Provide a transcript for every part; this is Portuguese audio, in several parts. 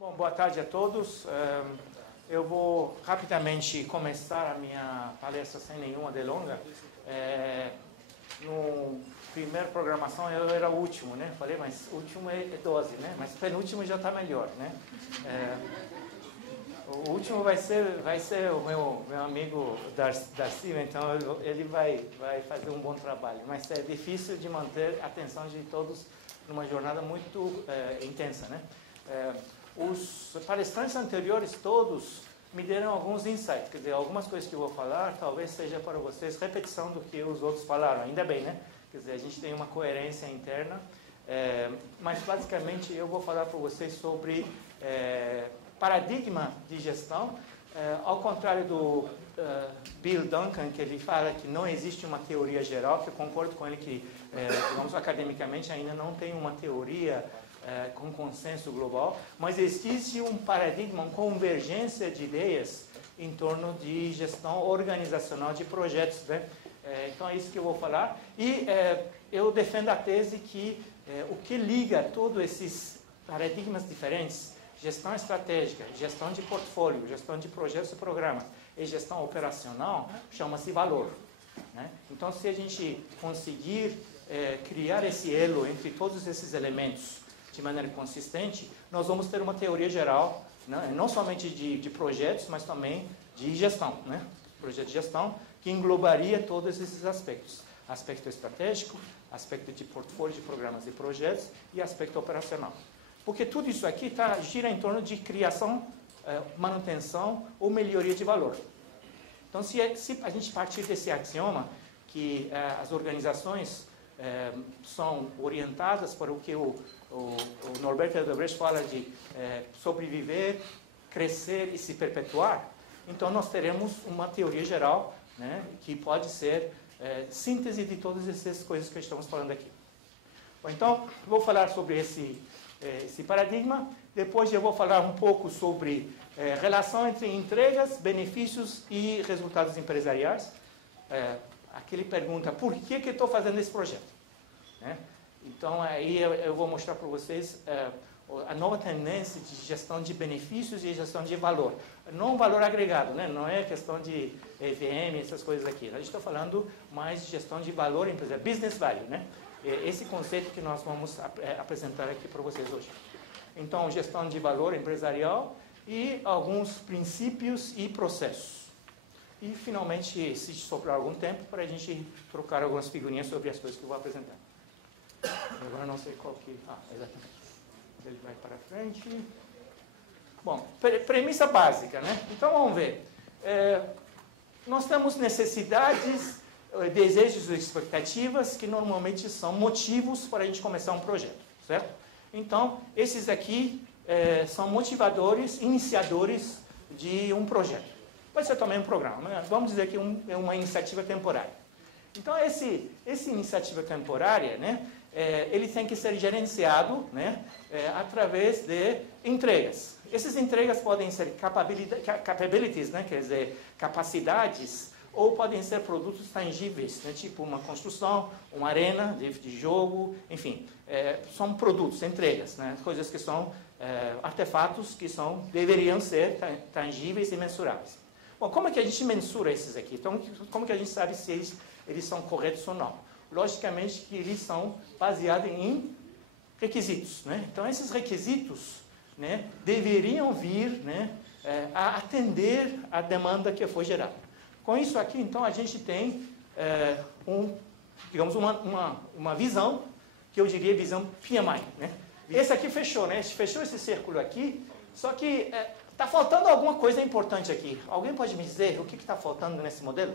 Bom, boa tarde a todos. Eu vou rapidamente começar a minha palestra sem nenhuma delonga. No primeira programação eu era o último, né? Falei, mas o último é 12, né? Mas penúltimo já está melhor, né? O último vai ser o meu amigo Darcy, então ele vai fazer um bom trabalho. Mas é difícil de manter a atenção de todos numa jornada muito intensa, né? Os palestrantes anteriores todos me deram alguns insights, quer dizer, algumas coisas que eu vou falar talvez seja para vocês repetição do que os outros falaram, ainda bem, né? Quer dizer, a gente tem uma coerência interna, mas basicamente eu vou falar para vocês sobre paradigma de gestão, ao contrário do Bill Duncan, que ele fala que não existe uma teoria geral, que eu concordo com ele que, digamos, academicamente ainda não tem uma teoria com consenso global, mas existe um paradigma, uma convergência de ideias em torno de gestão organizacional de projetos, né? Então é isso que eu vou falar. E eu defendo a tese que o que liga todos esses paradigmas diferentes, gestão estratégica, gestão de portfólio, gestão de projetos e programas e gestão operacional, chama-se valor, né? Então, se a gente conseguir criar esse elo entre todos esses elementos de maneira consistente, nós vamos ter uma teoria geral, né? Não somente de projetos, mas também de gestão, né? Projeto de gestão que englobaria todos esses aspectos. Aspecto estratégico, aspecto de portfólio de programas e projetos e aspecto operacional. Porque tudo isso aqui gira em torno de criação, manutenção ou melhoria de valor. Então, se a gente partir desse axioma que as organizações são orientadas para o que o Norbert Erdős fala de sobreviver, crescer e se perpetuar, então nós teremos uma teoria geral, né, que pode ser síntese de todas essas coisas que estamos falando aqui. Bom, então, vou falar sobre esse paradigma, depois eu vou falar um pouco sobre relação entre entregas, benefícios e resultados empresariais. Aquele pergunta, por que eu estou fazendo esse projeto? Né? Então, aí eu vou mostrar para vocês a nova tendência de gestão de benefícios e gestão de valor. Não valor agregado, né? Não é questão de EVM, essas coisas aqui. A gente está falando mais de gestão de valor empresarial, business value, né? Esse conceito que nós vamos apresentar aqui para vocês hoje. Então, gestão de valor empresarial e alguns princípios e processos. E, finalmente, se sobrar algum tempo, para a gente trocar algumas figurinhas sobre as coisas que eu vou apresentar. Agora não sei qual que... exatamente. Ele vai para frente. Bom, premissa básica, né? Então, vamos ver. Nós temos necessidades, desejos e expectativas que normalmente são motivos para a gente começar um projeto, certo? Então, esses aqui são motivadores, iniciadores de um projeto. Pode ser também um programa, né? Vamos dizer que é uma iniciativa temporária. Então, essa iniciativa temporária, né, ele tem que ser gerenciado, né, através de entregas. Essas entregas podem ser capabilities, né, quer dizer, capacidades, ou podem ser produtos tangíveis, né, tipo uma construção, uma arena de jogo, enfim, são produtos, entregas, né, coisas que são artefatos que deveriam ser tangíveis e mensuráveis. Bom, como é que a gente mensura esses aqui? Então, como que a gente sabe se eles são corretos ou não? Logicamente que eles são baseados em requisitos, né? Então, esses requisitos, né, deveriam vir, né, a atender a demanda que foi gerada. Com isso aqui, então, a gente tem digamos, uma visão, que eu diria visão PMI, né? Esse aqui fechou, né? Fechou esse círculo aqui, só que está faltando alguma coisa importante aqui. Alguém pode me dizer o que está faltando nesse modelo?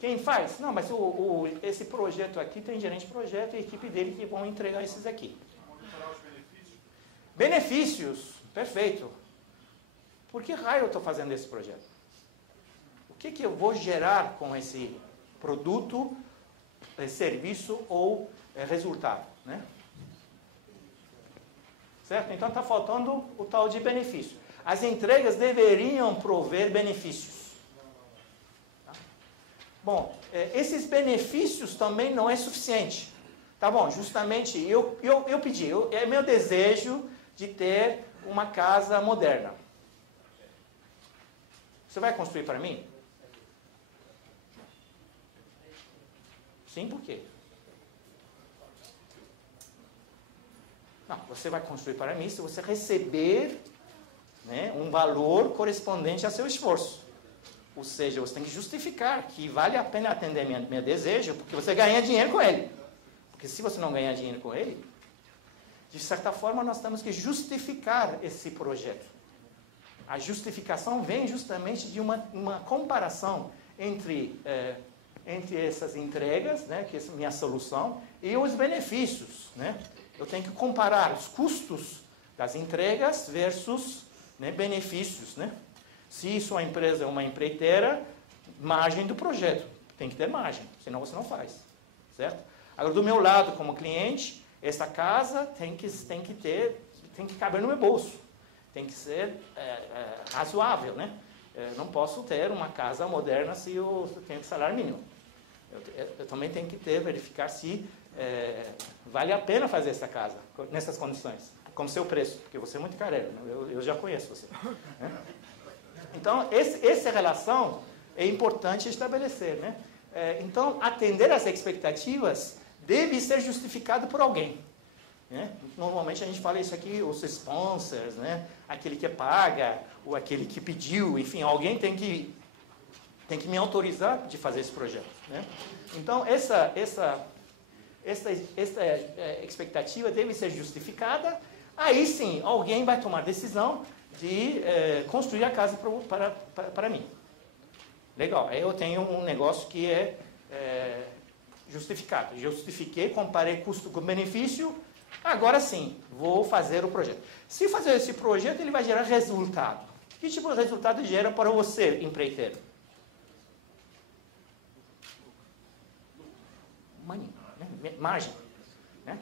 Quem faz? Não, mas esse projeto aqui tem gerente de projeto e equipe dele que vão entregar esses aqui. Monitorar os benefícios? Benefícios, perfeito. Por que raio eu estou fazendo esse projeto? O que eu vou gerar com esse produto, serviço ou resultado, né? Certo? Então está faltando o tal de benefício. As entregas deveriam prover benefícios. Tá? Bom, esses benefícios também não é suficiente. Tá bom, justamente eu pedi, é meu desejo de ter uma casa moderna. Você vai construir para mim? Sim, por quê? Não, você vai construir para mim se você receber, né, um valor correspondente a seu esforço. Ou seja, você tem que justificar que vale a pena atender meu desejo, porque você ganha dinheiro com ele. Porque se você não ganhar dinheiro com ele, de certa forma nós temos que justificar esse projeto. A justificação vem justamente de uma comparação entre essas entregas, né, que é a minha solução, e os benefícios, né? Eu tenho que comparar os custos das entregas versus, né, benefícios, né? Se sua empresa é uma empreiteira, margem do projeto. Tem que ter margem, senão você não faz. Certo? Agora, do meu lado, como cliente, essa casa tem que caber no meu bolso. Tem que ser razoável, né? Não posso ter uma casa moderna se eu tenho salário mínimo. Eu também tenho que verificar se vale a pena fazer essa casa, nessas condições, com seu preço, porque você é muito careiro, né? Eu já conheço você. Né? Então, essa relação é importante estabelecer, né? Então, atender às expectativas deve ser justificado por alguém. Né? Normalmente a gente fala isso aqui, os sponsors, né? Aquele que paga, ou aquele que pediu, enfim, alguém tem que me autorizar de fazer esse projeto. Né? Então, essa expectativa deve ser justificada, aí sim, alguém vai tomar decisão de construir a casa para mim. Legal, aí eu tenho um negócio que é justificado. Justifiquei, comparei custo com benefício, agora sim, vou fazer o projeto. Se fazer esse projeto, ele vai gerar resultado. Que tipo de resultado gera para você, empreiteiro? Money, né? Margem. Né?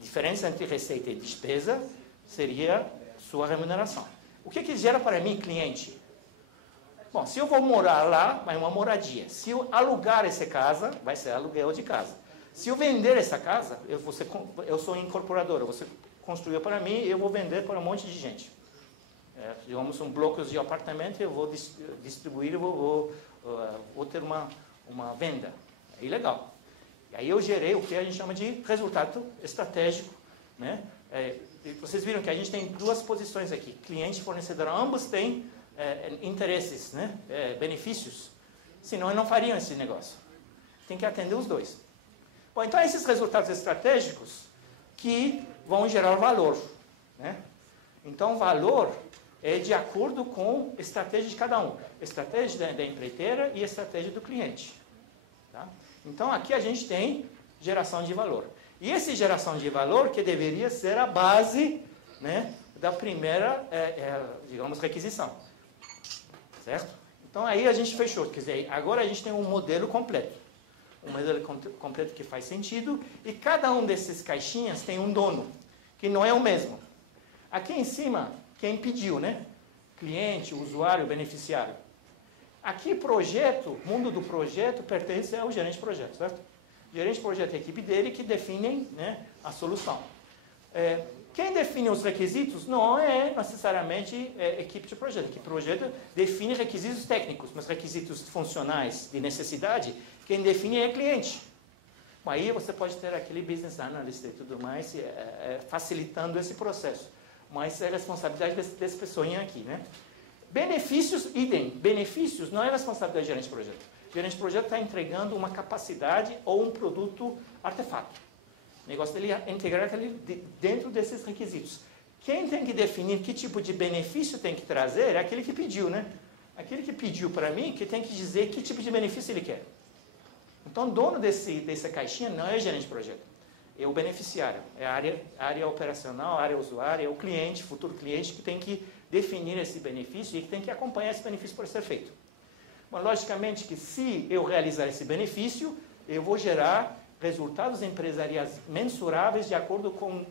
Diferença entre receita e despesa seria sua remuneração. O que gera para mim, cliente? Bom, se eu vou morar lá, vai uma moradia. Se eu alugar essa casa, vai ser aluguel de casa. Se eu vender essa casa, eu sou incorporadora, você construiu para mim, eu vou vender para um monte de gente. Digamos, blocos de apartamento, eu vou distribuir, vou ter uma venda. É ilegal. E aí eu gerei o que a gente chama de resultado estratégico. Né? Vocês viram que a gente tem duas posições aqui. Cliente e fornecedor, ambos têm interesses, né? Benefícios. Senão eu não faria esse negócio. Tem que atender os dois. Bom, então esses resultados estratégicos que vão gerar valor. Né? Então, valor é de acordo com a estratégia de cada um. Estratégia da empreiteira e a estratégia do cliente. Tá? Então, aqui a gente tem geração de valor. E essa geração de valor que deveria ser a base, né, da primeira, digamos, requisição. Certo? Então, aí a gente fechou. Quer dizer, agora a gente tem um modelo completo. Um modelo completo que faz sentido. E cada um desses caixinhas tem um dono, que não é o mesmo. Aqui em cima, quem pediu, né? Cliente, usuário, beneficiário. Aqui, projeto, mundo do projeto, pertence ao gerente de projeto, certo? O gerente de projeto é a equipe dele que define, né, a solução. Quem define os requisitos não é necessariamente a equipe de projeto. A equipe de projeto define requisitos técnicos, mas requisitos funcionais de necessidade, quem define é o cliente. Bom, aí você pode ter aquele business analyst e tudo mais, facilitando esse processo. Mas é responsabilidade dessa pessoinha aqui, né? Benefícios, idem. Benefícios não é responsabilidade do gerente de projeto. O gerente de projeto está entregando uma capacidade ou um produto artefato. O negócio dele é integrar aquele dentro desses requisitos. Quem tem que definir que tipo de benefício tem que trazer é aquele que pediu, né? Aquele que pediu para mim que tem que dizer que tipo de benefício ele quer. Então, dono dessa caixinha não é o gerente de projeto. É o beneficiário. É a área operacional, a área usuária, é o cliente, futuro cliente, que tem que definir esse benefício e que tem que acompanhar esse benefício para ser feito. Bom, logicamente que se eu realizar esse benefício, eu vou gerar resultados empresariais mensuráveis de acordo com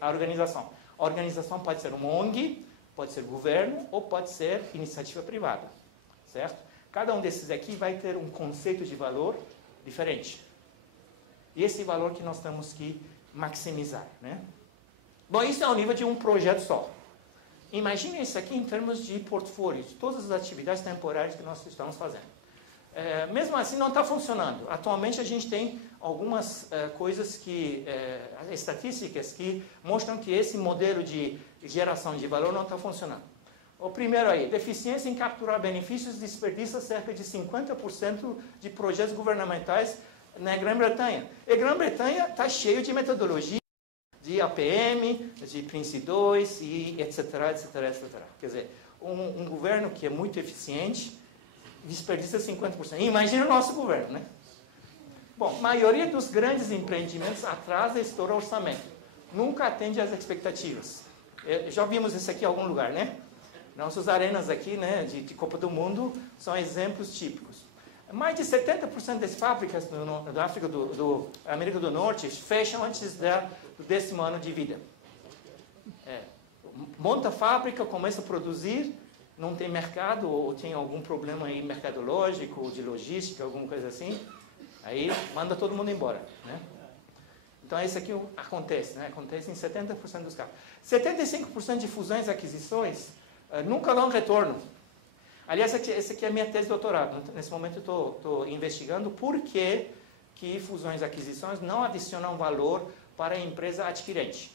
a organização. A organização pode ser uma ONG, pode ser governo ou pode ser iniciativa privada, certo? Cada um desses aqui vai ter um conceito de valor diferente. E esse valor que nós temos que maximizar, né? Bom, isso é o nível de um projeto só. Imagine isso aqui em termos de portfólio, de todas as atividades temporárias que nós estamos fazendo. Mesmo assim, não está funcionando. Atualmente, a gente tem algumas coisas estatísticas que mostram que esse modelo de geração de valor não está funcionando. O primeiro aí, deficiência em capturar benefícios desperdiça cerca de 50% de projetos governamentais na Grã-Bretanha. E Grã-Bretanha está cheio de metodologia, de APM, de Prince 2, e etc, etc, etc. Quer dizer, um governo que é muito eficiente desperdiça 50%. Imagina o nosso governo, né? Bom, a maioria dos grandes empreendimentos atrasa e estoura o orçamento. Nunca atende às expectativas. Já vimos isso aqui em algum lugar, né? Nossas arenas aqui, né, de Copa do Mundo, são exemplos típicos. Mais de 70% das fábricas da África América do Norte fecham antes do 10º ano de vida. Monta a fábrica, começa a produzir, não tem mercado, ou tem algum problema aí mercadológico, ou de logística, alguma coisa assim, aí manda todo mundo embora, né? Então, isso aqui acontece, né? Acontece em 70% dos casos. 75% de fusões e aquisições nunca dão retorno. Aliás, essa aqui é a minha tese de doutorado. Nesse momento, eu estou investigando por que fusões e aquisições não adicionam valor para a empresa adquirente.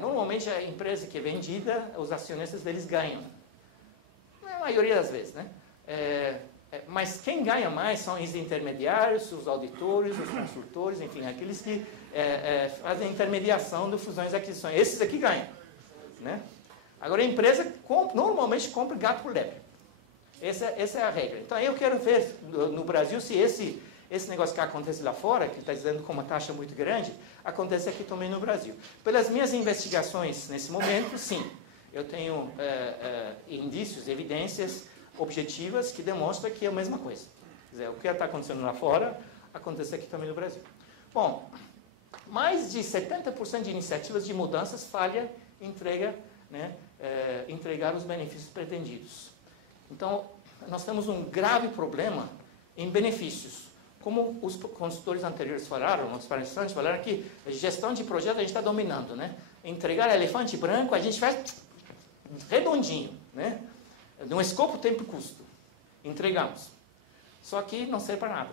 Normalmente, a empresa que é vendida, os acionistas deles ganham. Na maioria das vezes, né? Mas quem ganha mais são os intermediários, os auditores, os consultores, enfim, aqueles que fazem intermediação de fusões e aquisições. Esses aqui ganham, né? Agora, a empresa normalmente compra gato por lebre. Essa é a regra. Então, eu quero ver no Brasil se esse negócio que acontece lá fora, que está dizendo com uma taxa muito grande, acontece aqui também no Brasil. Pelas minhas investigações nesse momento, sim. Eu tenho indícios, evidências objetivas que demonstram que é a mesma coisa. Quer dizer, o que está acontecendo lá fora, acontece aqui também no Brasil. Bom, mais de 70% de iniciativas de mudanças falham em entregar os benefícios pretendidos. Então, nós temos um grave problema em benefícios. Como os consultores anteriores falaram, os palestrantes falaram que a gestão de projeto a gente está dominando, né? Entregar elefante branco, a gente faz redondinho, né? No escopo, tempo e custo. Entregamos. Só que não serve para nada,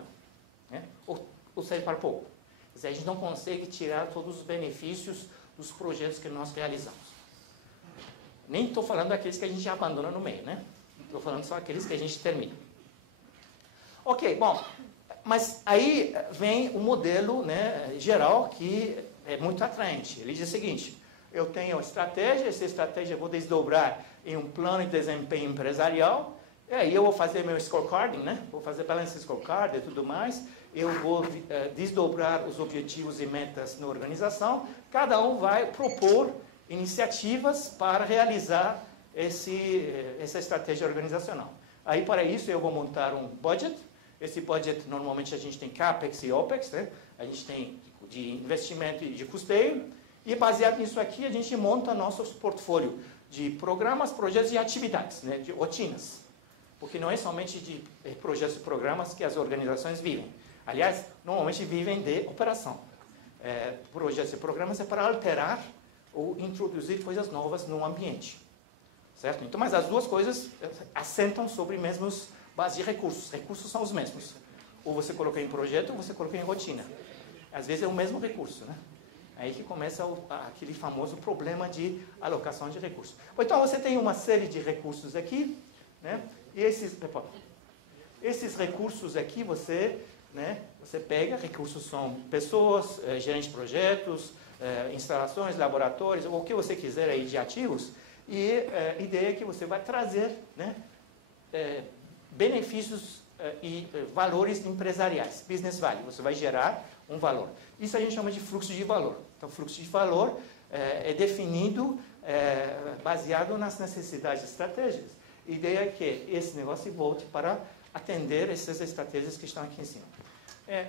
né? Ou serve para pouco. Quer dizer, a gente não consegue tirar todos os benefícios dos projetos que nós realizamos. Nem estou falando daqueles que a gente abandona no meio, né? Estou falando só aqueles que a gente termina. Ok, bom, mas aí vem o modelo, né, geral que é muito atraente. Ele diz o seguinte: eu tenho estratégia, essa estratégia eu vou desdobrar em um plano de desempenho empresarial, e aí eu vou fazer meu scorecarding, né? Vou fazer balance scorecard e tudo mais, eu vou desdobrar os objetivos e metas na organização, cada um vai propor iniciativas para realizar essa estratégia organizacional. Aí, para isso, eu vou montar um budget. Esse budget, normalmente, a gente tem CAPEX e OPEX, né? A gente tem de investimento e de custeio. E, baseado nisso aqui, a gente monta nosso portfólio de programas, projetos e atividades, né? De rotinas. Porque não é somente de projetos e programas que as organizações vivem. Aliás, normalmente vivem de operação. Projetos e programas é para alterar ou introduzir coisas novas no ambiente. Certo? Então, mas as duas coisas assentam sobre mesmos bases de recursos. Recursos são os mesmos. Ou você coloca em projeto, ou você coloca em rotina. Às vezes é o mesmo recurso, né? Aí que começa aquele famoso problema de alocação de recursos. Então, você tem uma série de recursos aqui, né? E esses recursos aqui, você pega, recursos são pessoas, gerentes de projetos, instalações, laboratórios, ou o que você quiser aí de ativos, e a ideia é que você vai trazer, né, benefícios e valores empresariais, business value. Você vai gerar um valor. Isso a gente chama de fluxo de valor. Então, fluxo de valor é definido baseado nas necessidades estratégicas. A ideia é que esse negócio volte para atender essas estratégias que estão aqui em cima.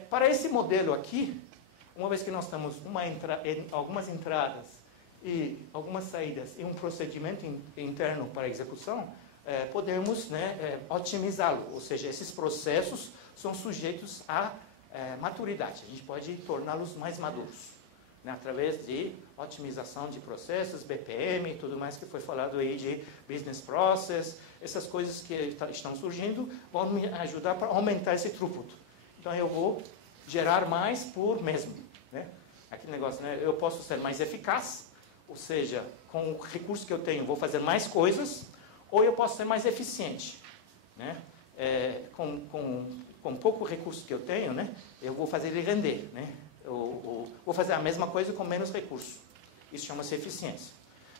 Para esse modelo aqui, uma vez que nós temos algumas entradas e algumas saídas e um procedimento interno para a execução, podemos, né, otimizá-lo. Ou seja, esses processos são sujeitos a maturidade. A gente pode torná-los mais maduros, né, através de otimização de processos, BPM e tudo mais que foi falado aí de business process. Essas coisas que estão surgindo vão me ajudar para aumentar esse throughput. Então, eu vou gerar mais por mesmo, né? Aquele negócio, né? Eu posso ser mais eficaz, ou seja, com o recurso que eu tenho, vou fazer mais coisas, ou eu posso ser mais eficiente, né? Com pouco recurso que eu tenho, né? Eu vou fazer ele render, né? Eu vou fazer a mesma coisa com menos recurso. Isso chama-se eficiência.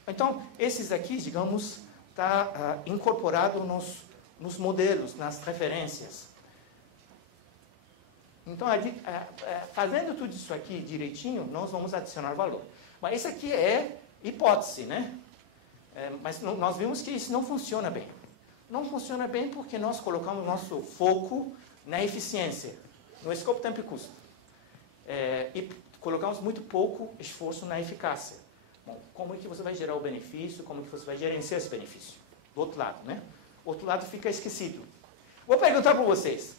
Então, esses aqui, digamos, está incorporado nos modelos, nas referências. Então, fazendo tudo isso aqui direitinho, nós vamos adicionar valor. Mas isso aqui é hipótese, né? Mas nós vimos que isso não funciona bem. Não funciona bem porque nós colocamos nosso foco na eficiência, no escopo, tempo e custo. E colocamos muito pouco esforço na eficácia. Bom, como é que você vai gerar o benefício? Como é que você vai gerenciar esse benefício? Do outro lado, né? O outro lado fica esquecido. Vou perguntar para vocês.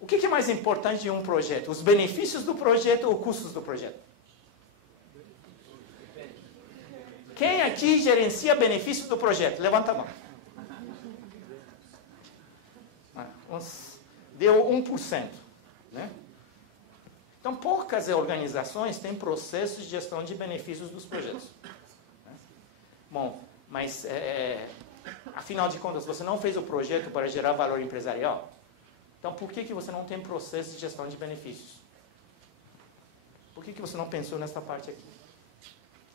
O que é mais importante de um projeto? Os benefícios do projeto ou os custos do projeto? Quem aqui gerencia benefícios do projeto? Levanta a mão. Deu 1%. Né? Então, poucas organizações têm processos de gestão de benefícios dos projetos. Bom, mas, afinal de contas, você não fez o projeto para gerar valor empresarial? Então, por que você não tem processo de gestão de benefícios? Por que você não pensou nessa parte aqui?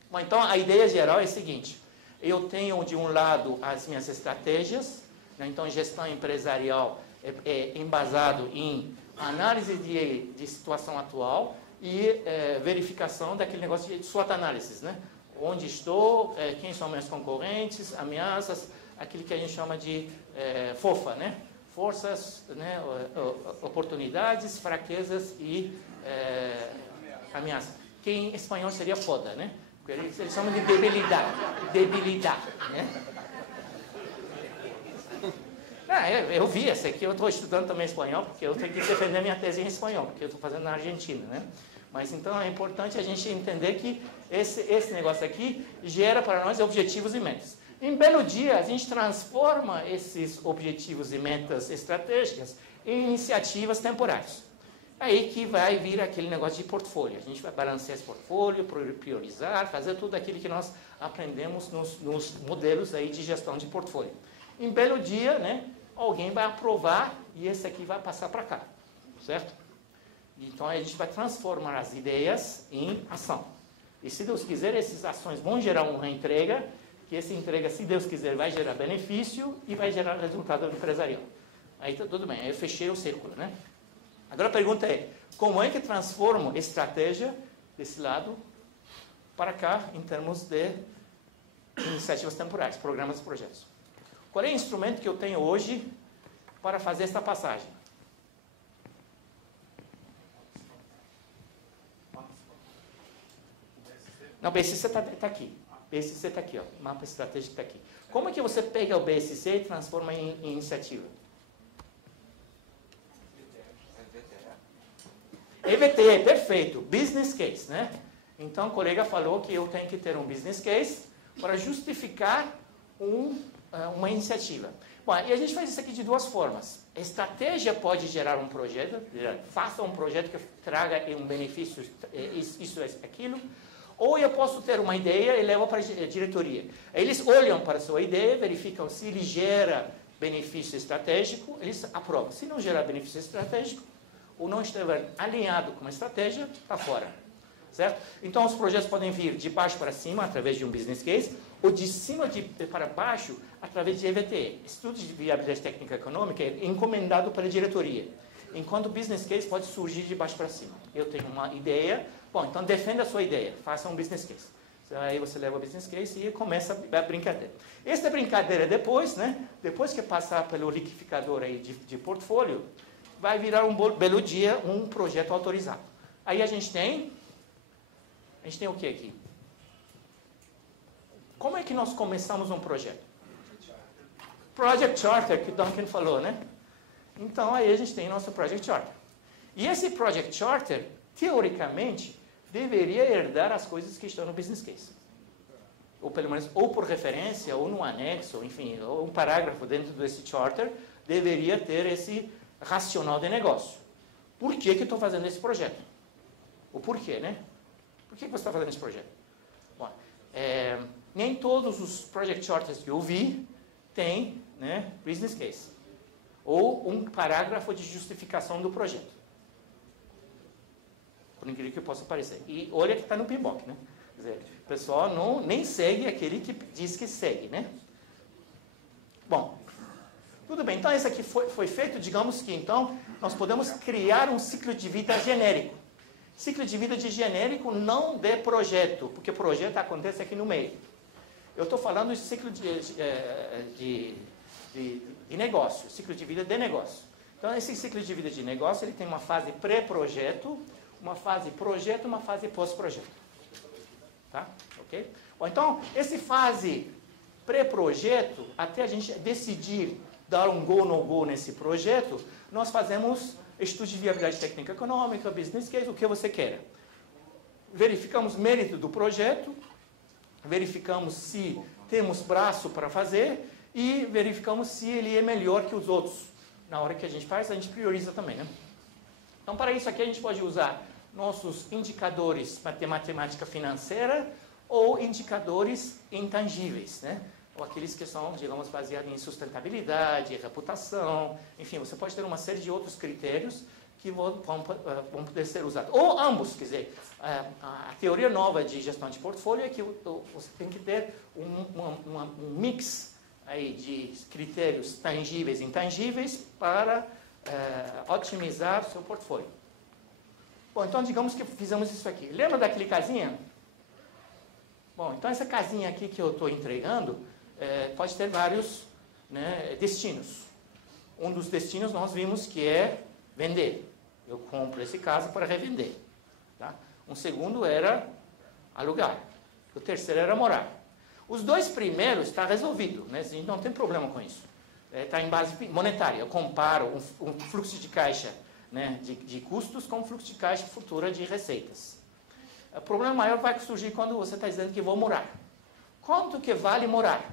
Bom, então, a ideia geral é a seguinte. Eu tenho, de um lado, as minhas estratégias. Né? Então, gestão empresarial é embasado em análise de situação atual e verificação daquele negócio de SWOT analysis. Né? Onde estou, quem são meus concorrentes, ameaças, aquilo que a gente chama de FOFA, né? Forças, né, oportunidades, fraquezas e ameaças. Que em espanhol seria foda, né? Porque eles chamam de debilidade. Debilidade, né? Eu vi essa aqui, eu estou estudando também espanhol, porque eu tenho que defender minha tese em espanhol, porque eu estou fazendo na Argentina, né? Mas então é importante a gente entender que esse negócio aqui gera para nós objetivos e metas. Em belo dia, a gente transforma esses objetivos e metas estratégicas em iniciativas temporárias. Aí que vai vir aquele negócio de portfólio. A gente vai balancear esse portfólio, priorizar, fazer tudo aquilo que nós aprendemos nos modelos aí de gestão de portfólio. Em belo dia, né, alguém vai aprovar e esse aqui vai passar para cá, certo? Então, a gente vai transformar as ideias em ação. E se Deus quiser, essas ações vão gerar uma entrega, que essa entrega, se Deus quiser, vai gerar benefício e vai gerar resultado empresarial. Aí tá tudo bem, aí eu fechei o círculo, né? Agora a pergunta é, como é que transformo estratégia desse lado para cá, em termos de iniciativas temporárias, programas e projetos? Qual é o instrumento que eu tenho hoje para fazer esta passagem? Não, o BSC está aqui. BSC está aqui, ó. O mapa estratégico está aqui. Como é que você pega o BSC e transforma em iniciativa? EVT, perfeito. Business case, né? Então, o colega falou que eu tenho que ter um business case para justificar uma iniciativa. Bom, e a gente faz isso aqui de duas formas. A estratégia pode gerar um projeto, faça um projeto que traga um benefício, isso, aquilo. Ou eu posso ter uma ideia e levo para a diretoria. Eles olham para a sua ideia, verificam se ele gera benefício estratégico, eles aprovam. Se não gerar benefício estratégico, ou não estiver alinhado com a estratégia, está fora. Certo? Então, os projetos podem vir de baixo para cima, através de um business case, ou de cima para baixo, através de EVT. Estudo de viabilidade técnica econômica é encomendado pela diretoria. Enquanto o business case pode surgir de baixo para cima. Eu tenho uma ideia, bom, então defenda a sua ideia, faça um business case. Aí você leva o business case e começa a brincadeira. Esta brincadeira depois, né, depois que passar pelo liquidificador aí de portfólio, vai virar um belo dia um projeto autorizado. Aí a gente tem o que aqui? Como é que nós começamos um projeto? Project Charter, que o Duncan falou, né? Então, aí a gente tem nosso Project Charter. E esse Project Charter, teoricamente, deveria herdar as coisas que estão no business case. Ou pelo menos, ou por referência, ou no anexo, enfim, ou um parágrafo dentro desse charter, deveria ter esse racional de negócio. Por que eu estou fazendo esse projeto? O porquê, né? Por que você está fazendo esse projeto? Bom, nem todos os project charters que eu vi têm, né, business case. Ou um parágrafo de justificação do projeto. Por incrível que possa parecer. E olha que está no PMBOK, né? Quer dizer, o pessoal nem segue aquele que diz que segue, né? Bom, tudo bem. Então, esse aqui foi feito, digamos que, então, nós podemos criar um ciclo de vida genérico. Ciclo de vida de genérico, não de projeto, porque projeto acontece aqui no meio. Eu estou falando de ciclo de negócio, ciclo de vida de negócio. Então, esse ciclo de vida de negócio, ele tem uma fase pré-projeto, uma fase projeto, uma fase pós-projeto. Tá? Ok? Bom, então, essa fase pré-projeto, até a gente decidir dar um go, no go nesse projeto, nós fazemos estudo de viabilidade técnica econômica, business case, o que você queira. Verificamos mérito do projeto, verificamos se temos braço para fazer e verificamos se ele é melhor que os outros. Na hora que a gente faz, a gente prioriza também, né? Então, para isso aqui, a gente pode usar nossos indicadores de matemática financeira ou indicadores intangíveis, né? Ou aqueles que são, digamos, baseados em sustentabilidade, reputação, enfim, você pode ter uma série de outros critérios que vão poder ser usados. Ou ambos, quer dizer, a teoria nova de gestão de portfólio é que você tem que ter um mix aí de critérios tangíveis e intangíveis para otimizar o seu portfólio. Bom, então digamos que fizemos isso aqui. Lembra daquele casinha? Bom, então essa casinha aqui que eu estou entregando pode ter vários, né, destinos. Um dos destinos nós vimos que é vender. Eu compro esse casa para revender. Tá? Um segundo era alugar. O terceiro era morar. Os dois primeiros está resolvido, né? A gente não tem problema com isso. Está em base monetária. Eu comparo um fluxo de caixa, né, de custos com um fluxo de caixa futura de receitas. O problema maior vai surgir quando você está dizendo que vou morar. Quanto que vale morar?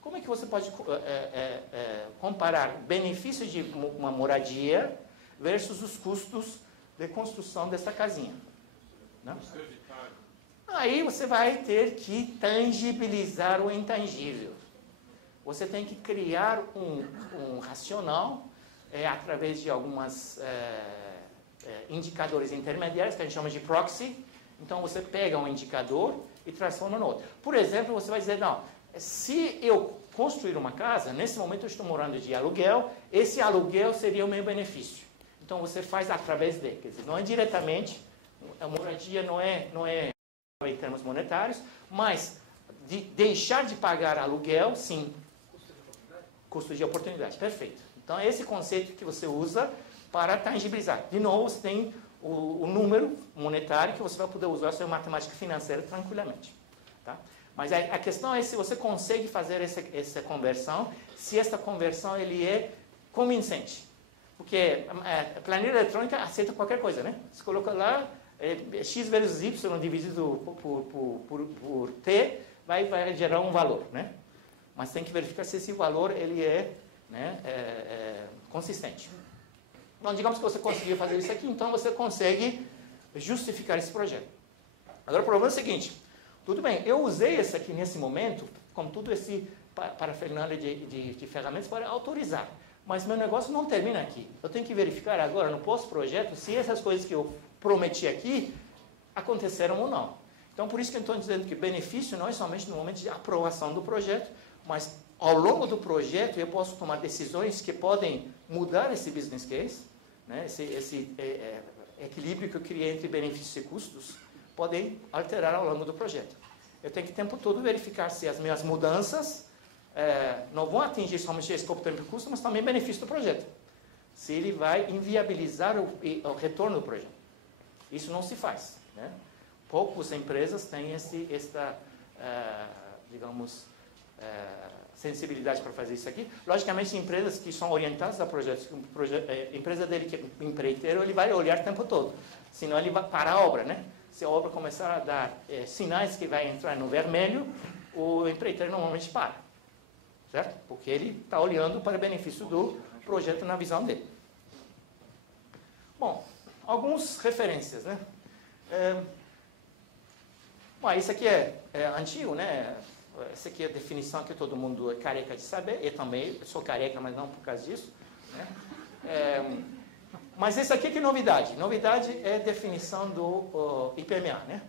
Como é que você pode comparar benefícios de uma moradia versus os custos de construção dessa casinha? Não? Aí você vai ter que tangibilizar o intangível. Você tem que criar um racional através de algumas indicadores intermediários, que a gente chama de proxy. Então, você pega um indicador e transforma no outro. Por exemplo, você vai dizer, não, se eu construir uma casa, nesse momento eu estou morando de aluguel, esse aluguel seria o meu benefício. Então, você faz através de, quer dizer, não é diretamente, a moradia não é em termos monetários, mas de deixar de pagar aluguel, sim. Custo de oportunidade, perfeito. Então, é esse conceito que você usa para tangibilizar. De novo, você tem o número monetário que você vai poder usar a sua matemática financeira tranquilamente. Tá? Mas a questão é se você consegue fazer essa conversão, se essa conversão ele é convincente. Porque a planilha eletrônica aceita qualquer coisa, né? Você coloca lá, x vezes y dividido por t, vai gerar um valor, né? Mas tem que verificar se esse valor ele é, né, consistente. Então, digamos que você conseguiu fazer isso aqui, então você consegue justificar esse projeto. Agora, o problema é o seguinte, tudo bem, eu usei esse aqui nesse momento, com tudo esse parafernália de ferramentas para autorizar, mas meu negócio não termina aqui. Eu tenho que verificar agora, no pós-projeto, se essas coisas que eu prometi aqui aconteceram ou não. Então, por isso que eu estou dizendo que benefício não é somente no momento de aprovação do projeto, mas ao longo do projeto eu posso tomar decisões que podem mudar esse business case, né? esse equilíbrio que eu criei entre benefícios e custos, podem alterar ao longo do projeto. Eu tenho que o tempo todo verificar se as minhas mudanças não vão atingir somente escopo, tempo e custo, mas também benefício do projeto. Se ele vai inviabilizar o retorno do projeto. Isso não se faz, né? Poucas empresas têm digamos, sensibilidade para fazer isso aqui. Logicamente, empresas que são orientadas a projetos, empresa dele que é empreiteiro, ele vai olhar o tempo todo, senão ele vai parar a obra, né? Se a obra começar a dar sinais que vai entrar no vermelho, o empreiteiro normalmente para, certo? Porque ele está olhando para o benefício do projeto na visão dele. Bom, algumas referências, né? Bom, isso aqui é antigo, né? Essa aqui é a definição que todo mundo é careca de saber. Eu também sou careca, mas não por causa disso, né? Mas isso aqui que é novidade. Novidade é a definição do IPMA, né?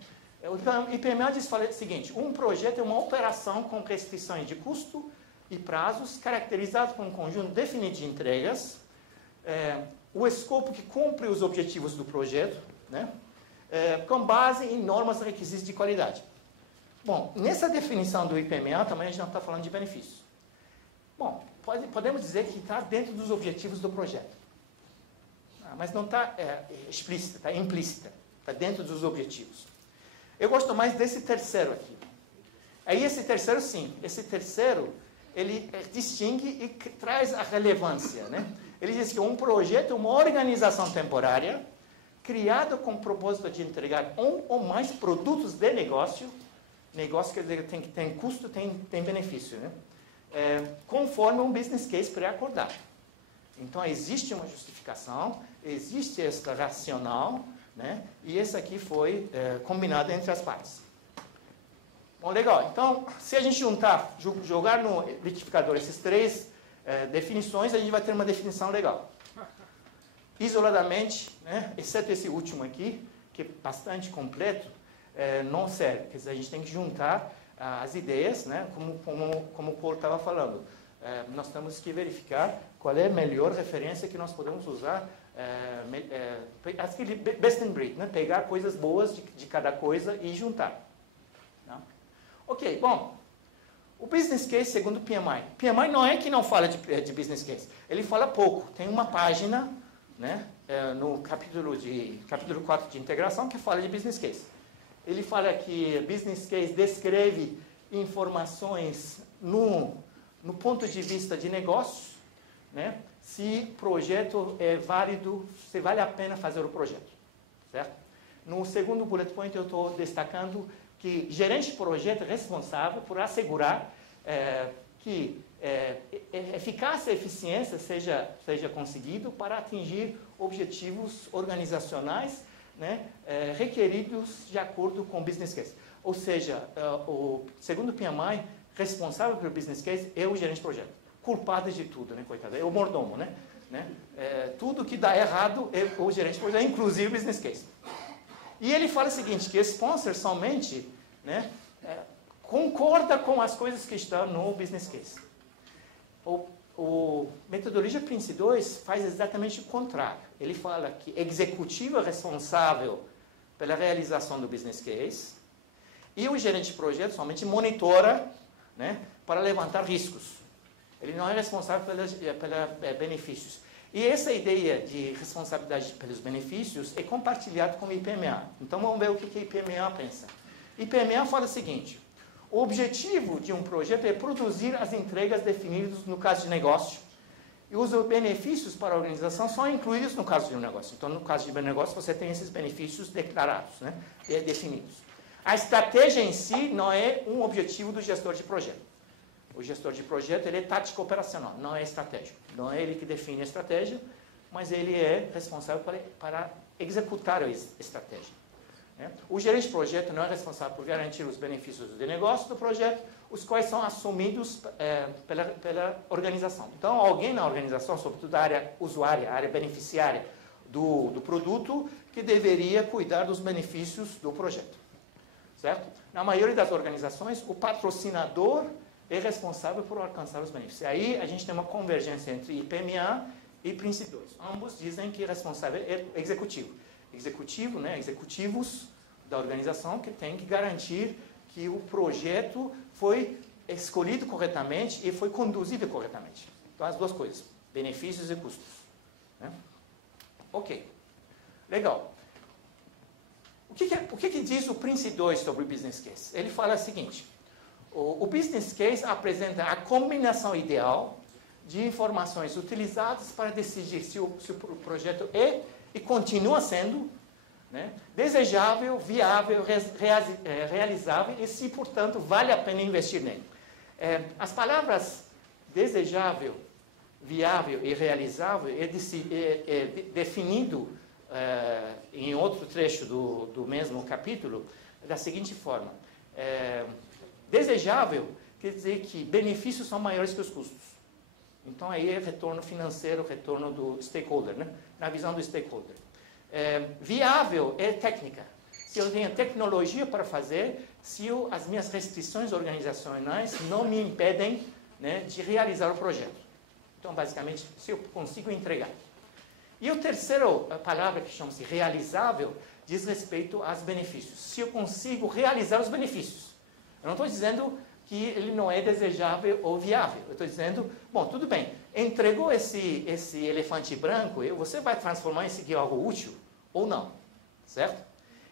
O IPMA diz o seguinte: um projeto é uma operação com restrições de custo e prazos, caracterizado por um conjunto definido de entregas, o escopo que cumpre os objetivos do projeto, né? Com base em normas e requisitos de qualidade. Bom, nessa definição do IPMA também a gente não está falando de benefícios. Bom, podemos dizer que está dentro dos objetivos do projeto. Mas não está explícita, está implícita. Está dentro dos objetivos. Eu gosto mais desse terceiro aqui. Aí esse terceiro, sim. Esse terceiro, ele distingue e traz a relevância, né? Ele diz que um projeto é uma organização temporária criada com o propósito de entregar um ou mais produtos de negócio. Negócio quer dizer que tem custo, tem benefício, né? Conforme um business case pré-acordado. Então, existe uma justificação, existe esta racional, né? E esse aqui foi combinado entre as partes. Bom, legal. Então, se a gente jogar no liquidificador essas três definições, a gente vai ter uma definição legal. Isoladamente, né? Exceto esse último aqui, que é bastante completo, não serve. Quer dizer, a gente tem que juntar as ideias, né? Como o Paulo estava falando. Nós temos que verificar qual é a melhor referência que nós podemos usar, aquele best in breed, né? Pegar coisas boas de cada coisa e juntar. Tá? Ok, bom, o business case segundo o PMI. PMI não é que não fala de business case, ele fala pouco. Tem uma página, né, no capítulo 4 de integração que fala de business case. Ele fala que business case descreve informações no ponto de vista de negócio, né? Se o projeto é válido, se vale a pena fazer o projeto, certo? No segundo bullet point eu estou destacando que gerente de projeto é responsável por assegurar que eficácia e eficiência seja conseguido para atingir objetivos organizacionais, né, requeridos de acordo com o business case. Ou seja, segundo o PMI, responsável pelo business case é o gerente de projeto. Culpado de tudo, né, coitado? É o mordomo, né? Tudo que dá errado é o gerente de projeto, inclusive o business case. E ele fala o seguinte, que o sponsor somente, né, concorda com as coisas que estão no business case. O metodologia Prince 2 faz exatamente o contrário. Ele fala que executivo é responsável pela realização do business case e o gerente de projeto somente monitora, né, para levantar riscos. Ele não é responsável pelos benefícios. E essa ideia de responsabilidade pelos benefícios é compartilhada com o IPMA. Então, vamos ver o que o IPMA pensa. O IPMA fala o seguinte: o objetivo de um projeto é produzir as entregas definidas no caso de negócio e os benefícios para a organização são incluídos no caso de um negócio. Então, no caso de um negócio, você tem esses benefícios declarados, né, definidos. A estratégia em si não é um objetivo do gestor de projeto. O gestor de projeto ele é tático operacional, não é estratégico. Não é ele que define a estratégia, mas ele é responsável para executar a estratégia. O gerente de projeto não é responsável por garantir os benefícios de negócio do projeto, os quais são assumidos pela organização. Então, alguém na organização, sobretudo a área usuária, a área beneficiária do produto, que deveria cuidar dos benefícios do projeto. Certo? Na maioria das organizações, o patrocinador é responsável por alcançar os benefícios. Aí a gente tem uma convergência entre IPMA e Prince 2. Ambos dizem que responsável é executivo. Executivo, né, executivos da organização que tem que garantir que o projeto foi escolhido corretamente e foi conduzido corretamente. Então, as duas coisas, benefícios e custos. Né? Ok, legal. O que diz o Prince 2 sobre o business case? Ele fala o seguinte: O business case apresenta a combinação ideal de informações utilizadas para decidir se o projeto é e continua sendo, né, desejável, viável, realizável e se, portanto, vale a pena investir nele. As palavras desejável, viável e realizável é definido em outro trecho do mesmo capítulo da seguinte forma. Desejável quer dizer que benefícios são maiores que os custos. Então, aí é retorno financeiro, retorno do stakeholder, né? Na visão do stakeholder. Viável é técnica. Se eu tenho tecnologia para fazer, se as minhas restrições organizacionais não me impedem, né, de realizar o projeto. Então, basicamente, se eu consigo entregar. E a terceira palavra, que chama-se realizável, diz respeito aos benefícios. Se eu consigo realizar os benefícios. Eu não estou dizendo que ele não é desejável ou viável. Eu estou dizendo, bom, tudo bem, entregou esse elefante branco, você vai transformar isso aqui em algo útil ou não, certo?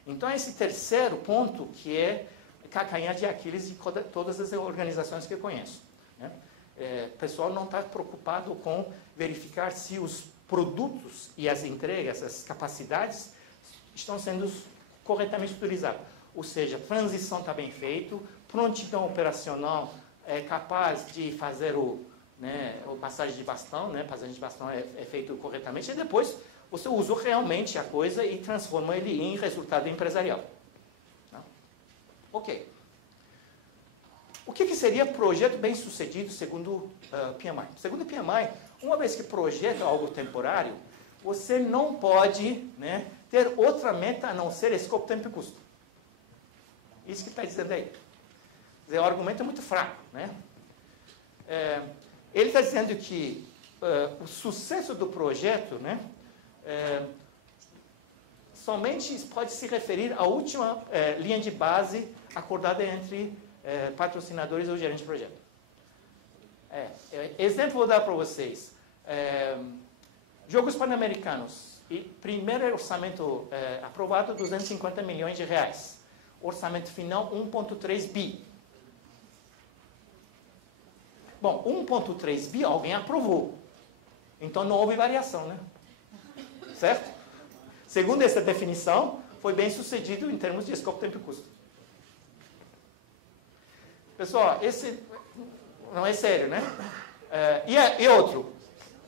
Então, esse terceiro ponto, que é calcanhar de Aquiles de todas as organizações que eu conheço. Né? O pessoal não está preocupado com verificar se os produtos e as entregas, as capacidades, estão sendo corretamente utilizados. Ou seja, a transição está bem feita, prontidão operacional é capaz de fazer o passagem de bastão, né? Passagem de bastão é feito corretamente, e depois você usa realmente a coisa e transforma ele em resultado empresarial. Tá? Ok. O que seria projeto bem-sucedido segundo PMI? Segundo PMI, uma vez que projeto é algo temporário, você não pode, né, ter outra meta a não ser escopo, tempo e custo. Isso que está dizendo aí. Quer dizer, o argumento é muito fraco. Né? Ele está dizendo que o sucesso do projeto, né, somente pode se referir à última linha de base acordada entre patrocinadores ou gerente de projeto. Exemplo vou dar para vocês. Jogos Pan-Americanos. Primeiro orçamento aprovado, 250 milhões de reais. Orçamento final, 1,3 bi. Bom, 1,3 bi alguém aprovou. Então não houve variação, né? Certo? Segundo essa definição, foi bem sucedido em termos de escopo, tempo e custo. Pessoal, esse não é sério, né? E outro,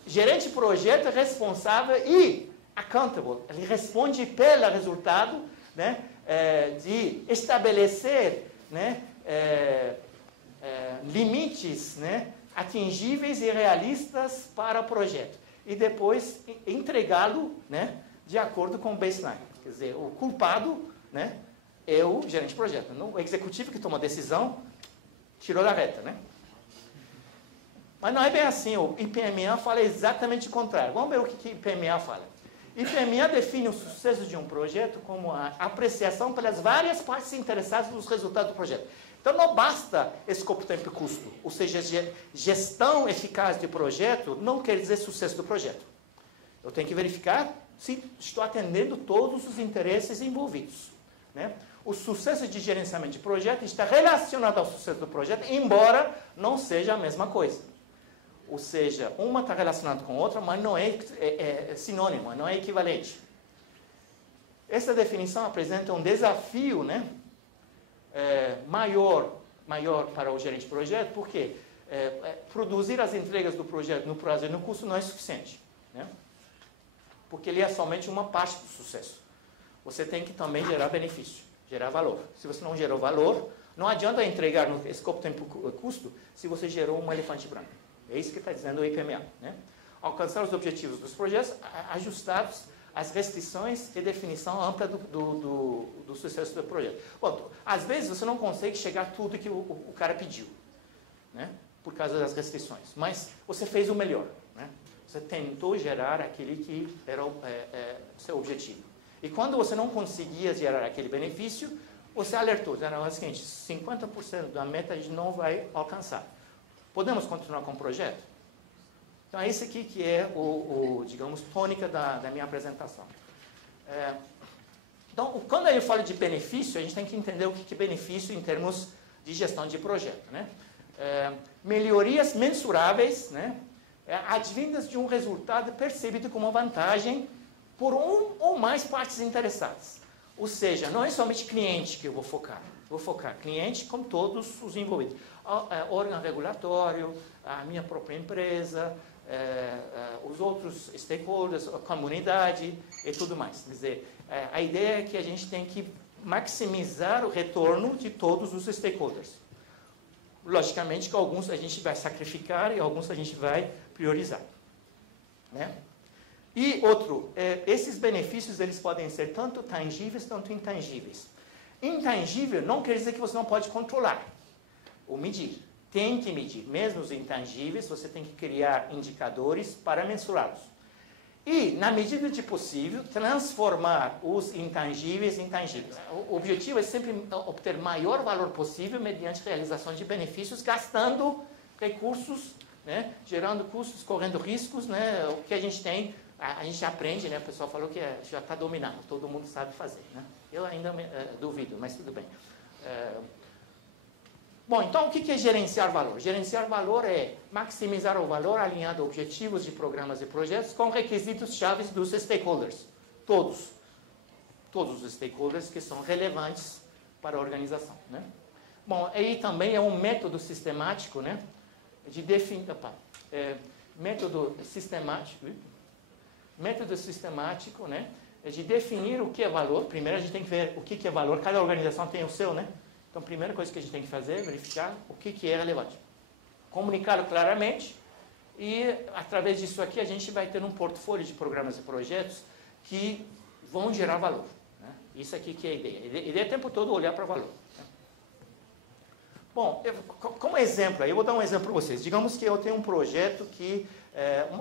gerente de projeto é responsável e accountable. Ele responde pelo resultado, né, de estabelecer, né, limites, né, atingíveis e realistas para o projeto. E depois entregá-lo, né, de acordo com o baseline. Quer dizer, o culpado, né, é o gerente de projeto. O executivo que toma a decisão tirou da reta, né? Mas não é bem assim. O IPMA fala exatamente o contrário. Vamos ver o que o IPMA fala. IPMA define o sucesso de um projeto como a apreciação pelas várias partes interessadas nos resultados do projeto. Então, não basta escopo, tempo e custo. Ou seja, gestão eficaz de projeto não quer dizer sucesso do projeto. Eu tenho que verificar se estou atendendo todos os interesses envolvidos. Né? O sucesso de gerenciamento de projeto está relacionado ao sucesso do projeto, embora não seja a mesma coisa. Ou seja, uma está relacionada com a outra, mas não é sinônimo, não é equivalente. Essa definição apresenta um desafio, né, maior para o gerente de projeto, porque produzir as entregas do projeto no prazo e no custo não é suficiente. Né? Porque ele é somente uma parte do sucesso. Você tem que também gerar benefício, gerar valor. Se você não gerou valor, não adianta entregar no escopo, tempo e custo se você gerou um elefante branco. É isso que está dizendo o IPMA. Né? Alcançar os objetivos dos projetos ajustados às restrições e definição ampla do sucesso do projeto. Bom, às vezes você não consegue chegar a tudo que o cara pediu, né? Por causa das restrições. Mas você fez o melhor. Né? Você tentou gerar aquele que era o seu objetivo. E quando você não conseguia gerar aquele benefício, você alertou. Não, é o seguinte, 50% da meta a gente não vai alcançar. Podemos continuar com o projeto? Então, é esse aqui que é digamos, tônica da minha apresentação. Então, quando eu falo de benefício, a gente tem que entender o que é benefício em termos de gestão de projeto, né? Melhorias mensuráveis, né? Advindas de um resultado percebido como vantagem por um ou mais partes interessadas. Ou seja, não é somente cliente que eu vou focar. Vou focar cliente com todos os envolvidos. Órgão regulatório, a minha própria empresa, os outros stakeholders, a comunidade e tudo mais. Quer dizer, a ideia é que a gente tem que maximizar o retorno de todos os stakeholders. Logicamente que alguns a gente vai sacrificar e alguns a gente vai priorizar, né? E outro, esses benefícios eles podem ser tanto tangíveis quanto intangíveis. Intangível não quer dizer que você não pode controlar ou medir. Tem que medir. Mesmo os intangíveis, você tem que criar indicadores para mensurá-los. E, na medida de possível, transformar os intangíveis em tangíveis. O objetivo é sempre obter o maior valor possível mediante realização de benefícios, gastando recursos, né, gerando custos, correndo riscos, né, o que a gente tem, a gente aprende, né, o pessoal falou que já está dominado, todo mundo sabe fazer, né? Eu ainda duvido, mas tudo bem. Bom, então o que é gerenciar valor? Gerenciar valor é maximizar o valor alinhado a objetivos de programas e projetos com requisitos chaves dos stakeholders. Todos os stakeholders que são relevantes para a organização, né? Bom, aí também é um método sistemático, né, de definir, método sistemático, né, de definir o que é valor. Primeiro a gente tem que ver o que é valor, cada organização tem o seu, né? Então a primeira coisa que a gente tem que fazer é verificar o que é relevante. Comunicá-lo claramente e através disso aqui a gente vai ter um portfólio de programas e projetos que vão gerar valor, né? Isso aqui que é a ideia. A ideia é o tempo todo olhar para o valor, né? Bom, como exemplo, eu vou dar um exemplo para vocês. Digamos que eu tenho um projeto que,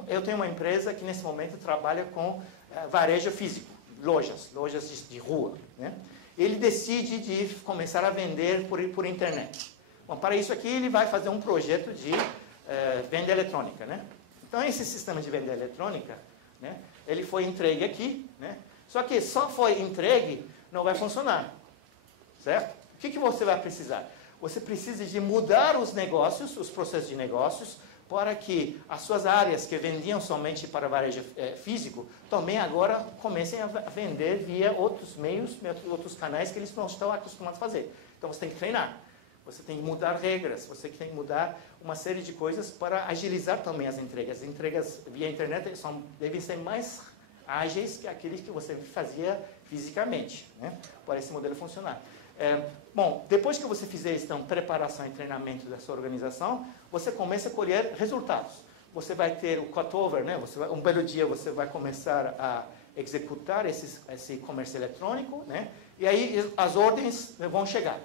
eu tenho uma empresa que nesse momento trabalha com varejo físico, lojas de rua, né? Ele decide de começar a vender por internet. Bom, para isso aqui ele vai fazer um projeto de venda eletrônica, né? Então esse sistema de venda eletrônica, né, ele foi entregue aqui, né? Só que só foi entregue, não vai funcionar, certo? O que você vai precisar? Você precisa de mudar os negócios, os processos de negócios, para que as suas áreas que vendiam somente para varejo físico, também agora comecem a vender via outros meios, outros canais que eles não estão acostumados a fazer. Então você tem que treinar, você tem que mudar regras, você tem que mudar uma série de coisas para agilizar também as entregas. As entregas via internet devem ser mais ágeis que aqueles que você fazia fisicamente, né, para esse modelo funcionar. Bom, depois que você fizer então preparação e treinamento da sua organização, você começa a colher resultados. Você vai ter o cutover, né? Um belo dia você vai começar a executar esse comércio eletrônico, né? E aí as ordens vão chegar.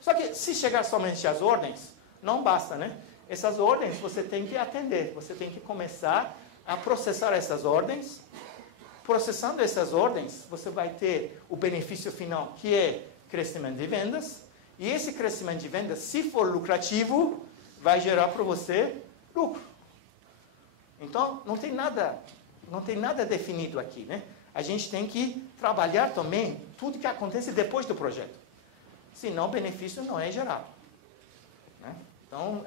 Só que se chegar somente as ordens, não basta, né? Essas ordens você tem que atender, você tem que começar a processar essas ordens. Processando essas ordens, você vai ter o benefício final, que é crescimento de vendas, e esse crescimento de vendas, se for lucrativo, vai gerar para você lucro. Então, não tem nada definido aqui, né? A gente tem que trabalhar também tudo que acontece depois do projeto. Senão, o benefício não é gerado, né? Então,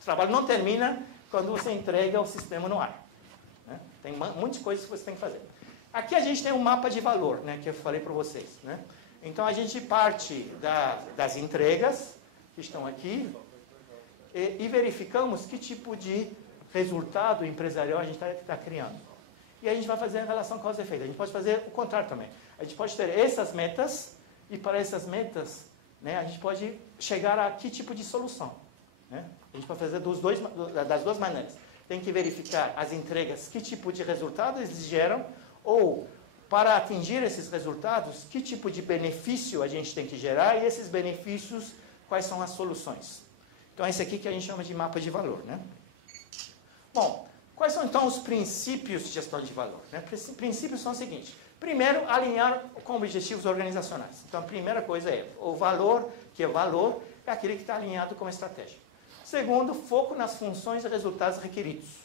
o trabalho não termina quando você entrega o sistema no ar, né? Tem muitas coisas que você tem que fazer. Aqui a gente tem um mapa de valor, né, que eu falei para vocês, né? Então, a gente parte das entregas, que estão aqui, e verificamos que tipo de resultado empresarial a gente está criando. E a gente vai fazer a relação causa e efeito. A gente pode fazer o contrário também. A gente pode ter essas metas, e para essas metas, né, a gente pode chegar a que tipo de solução, né? A gente pode fazer das duas maneiras. Tem que verificar as entregas, que tipo de resultado eles geram, ou para atingir esses resultados, que tipo de benefício a gente tem que gerar e esses benefícios, quais são as soluções. Então, esse aqui que a gente chama de mapa de valor, né? Bom, quais são então os princípios de gestão de valor, né? Princípios são os seguintes. Primeiro, alinhar com objetivos organizacionais. Então, a primeira coisa é o valor, que é valor, é aquele que está alinhado com a estratégia. Segundo, foco nas funções e resultados requeridos.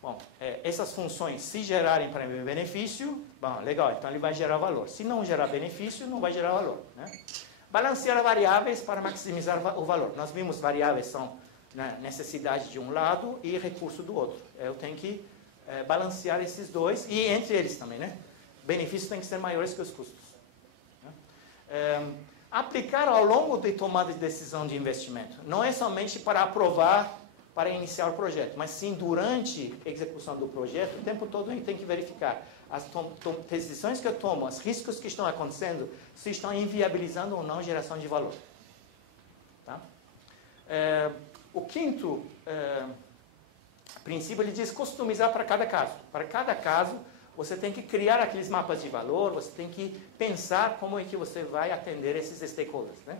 Bom, essas funções, se gerarem para mim benefício, bom, legal, então ele vai gerar valor. Se não gerar benefício, não vai gerar valor, né? Balancear variáveis para maximizar o valor. Nós vimos variáveis são, né, necessidade de um lado e recurso do outro. Eu tenho que balancear esses dois e entre eles também, né? Benefícios têm que ser maiores que os custos. Aplicar ao longo da tomada de decisão de investimento. Não é somente para aprovar, para iniciar o projeto, mas sim durante a execução do projeto, o tempo todo a gente tem que verificar as decisões que eu tomo, os riscos que estão acontecendo, se estão inviabilizando ou não a geração de valor. Tá? O quinto princípio, ele diz customizar para cada caso. Para cada caso, você tem que criar aqueles mapas de valor, você tem que pensar como é que você vai atender esses stakeholders. Né?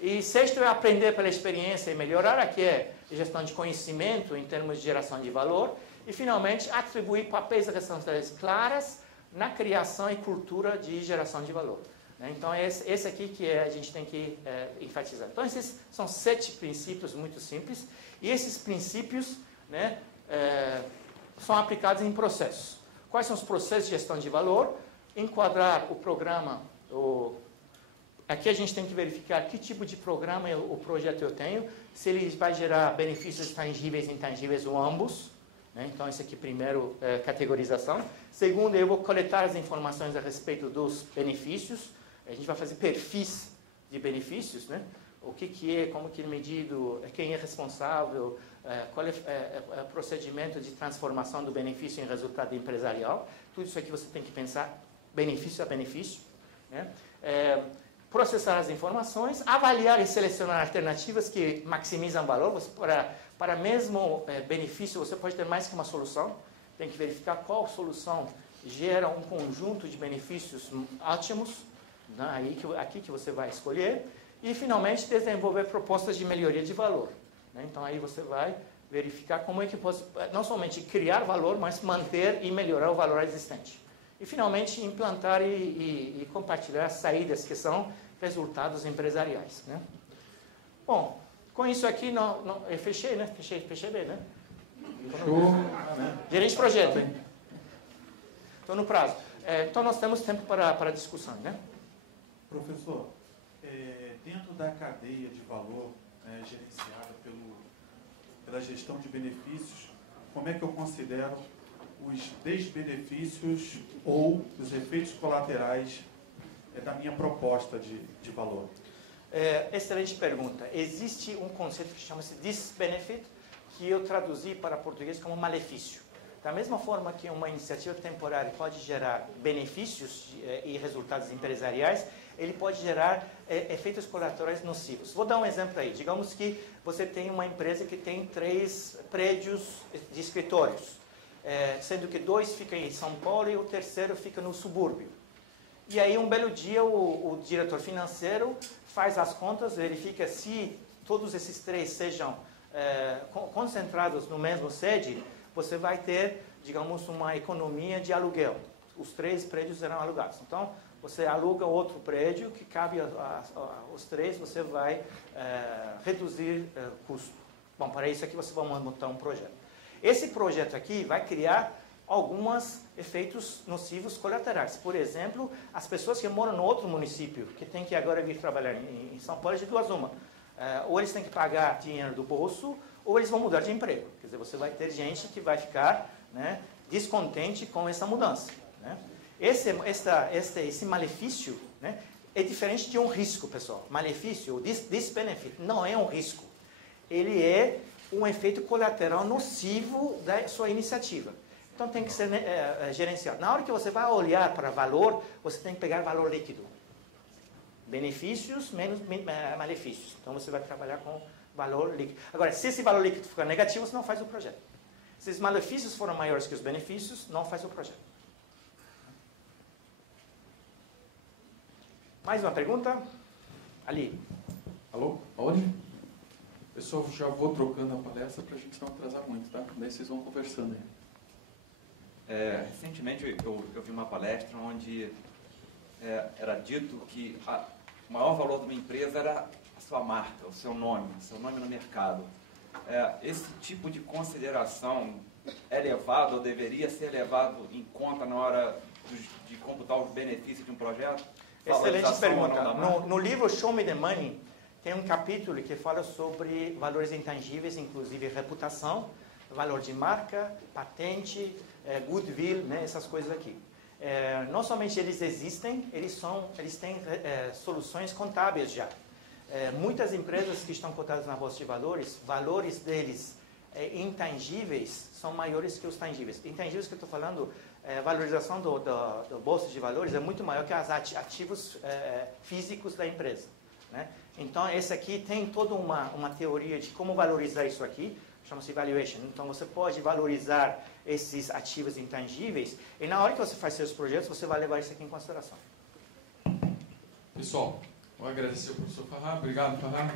E sexto é aprender pela experiência e melhorar, aqui é gestão de conhecimento em termos de geração de valor. E, finalmente, atribuir papéis e responsabilidades claras na criação e cultura de geração de valor. Né? Então, é esse aqui que a gente tem que enfatizar. Então, esses são 7 princípios muito simples. E esses princípios, né, são aplicados em processos. Quais são os processos de gestão de valor? Enquadrar o programa. Aqui a gente tem que verificar que tipo de programa o projeto eu tenho, se ele vai gerar benefícios tangíveis e intangíveis ou ambos. Né? Então, esse aqui, primeiro, categorização. Segundo, eu vou coletar as informações a respeito dos benefícios. A gente vai fazer perfis de benefícios, né? O que é, como que é medido, quem é responsável, qual é o procedimento de transformação do benefício em resultado empresarial. Tudo isso aqui você tem que pensar benefício a benefício. Né? Processar as informações, avaliar e selecionar alternativas que maximizam valor. Para mesmo benefício, você pode ter mais que uma solução. Tem que verificar qual solução gera um conjunto de benefícios ótimos, né? Aqui que você vai escolher. E, finalmente, desenvolver propostas de melhoria de valor. Né? Então, aí você vai verificar como é que pode, não somente criar valor, mas manter e melhorar o valor existente. E, finalmente, implantar e compartilhar as saídas que são resultados empresariais. Né? Bom, com isso aqui, eu fechei, né? Fechei bem, né? Fechou. Gerente de projeto. Estou no prazo. Então, nós temos tempo para discussão, né? Professor, dentro da cadeia de valor gerenciada pela gestão de benefícios, como é que eu considero os desbenefícios ou os efeitos colaterais da minha proposta de valor? Excelente pergunta. Existe um conceito que chama-se disbenefit, que eu traduzi para português como malefício. Da mesma forma que uma iniciativa temporária pode gerar benefícios e resultados empresariais, ele pode gerar efeitos colaterais nocivos. Vou dar um exemplo aí. Digamos que você tem uma empresa que tem 3 prédios de escritórios, sendo que 2 ficam em São Paulo e o terceiro fica no subúrbio. E aí, um belo dia, o diretor financeiro faz as contas, verifica se todos esses 3 sejam concentrados no mesmo sede, você vai ter, digamos, uma economia de aluguel. Os 3 prédios serão alugados. Então, você aluga outro prédio que cabe os 3, você vai reduzir custo. Bom, para isso aqui você vai montar um projeto. Esse projeto aqui vai criar alguns efeitos nocivos colaterais. Por exemplo, as pessoas que moram no outro município, que têm que agora vir trabalhar em São Paulo, de duas uma. Ou eles têm que pagar dinheiro do bolso, ou eles vão mudar de emprego. Quer dizer, você vai ter gente que vai ficar, né, descontente com essa mudança. Né? Esse malefício, né, é diferente de um risco, pessoal. Malefício, o disbenefit, não é um risco. Ele é um efeito colateral nocivo da sua iniciativa. Então, tem que ser gerenciado. Na hora que você vai olhar para valor, você tem que pegar valor líquido. Benefícios menos malefícios. Então, você vai trabalhar com valor líquido. Agora, se esse valor líquido ficar negativo, você não faz o projeto. Se os malefícios forem maiores que os benefícios, não faz o projeto. Mais uma pergunta? Ali. Alô? Aonde? Pessoal, já vou trocando a palestra para a gente não atrasar muito, tá? Daí vocês vão conversando aí. Recentemente eu vi uma palestra onde era dito que o maior valor de uma empresa era a sua marca, o seu nome no mercado. Esse tipo de consideração é levado ou deveria ser levado em conta na hora de computar os benefícios de um projeto? Excelente pergunta. No livro Show Me the Money, tem um capítulo que fala sobre valores intangíveis, inclusive reputação, valor de marca, patente, goodwill, né, essas coisas aqui. Não somente eles existem, eles têm soluções contábeis já. Muitas empresas que estão cotadas na Bolsa de valores deles intangíveis são maiores que os tangíveis. Intangíveis que eu estou falando, valorização do Bolsa de Valores é muito maior que os ativos físicos da empresa, né? Então, esse aqui tem toda uma teoria de como valorizar isso aqui, chama-se valuation. Então, você pode valorizar esses ativos intangíveis e na hora que você faz seus projetos, você vai levar isso aqui em consideração. Pessoal, vou agradecer ao professor Farrah. Obrigado, Farrah.